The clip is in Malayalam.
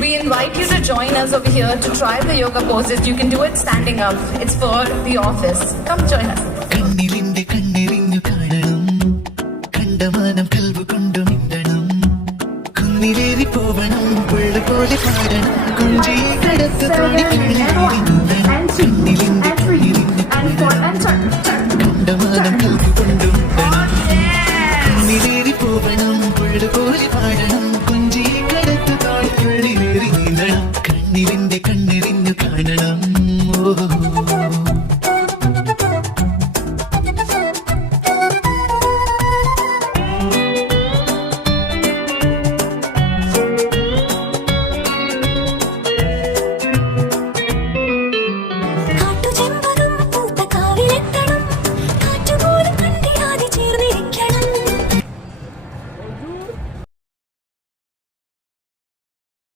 We invite you to join us over here to try the yoga poses. You can do it standing up. It's for the office. Come join us. കണ്ണിലിന്റെ കണ്ണെറിഞ്ഞു കാണണം, കണ്ടമാനം കൽവ് കൊണ്ടു മിണ്ടണം, കുന്നിലേറി പോവണം, പുള്ള പോലെ പാടണം, കുഞ്ചി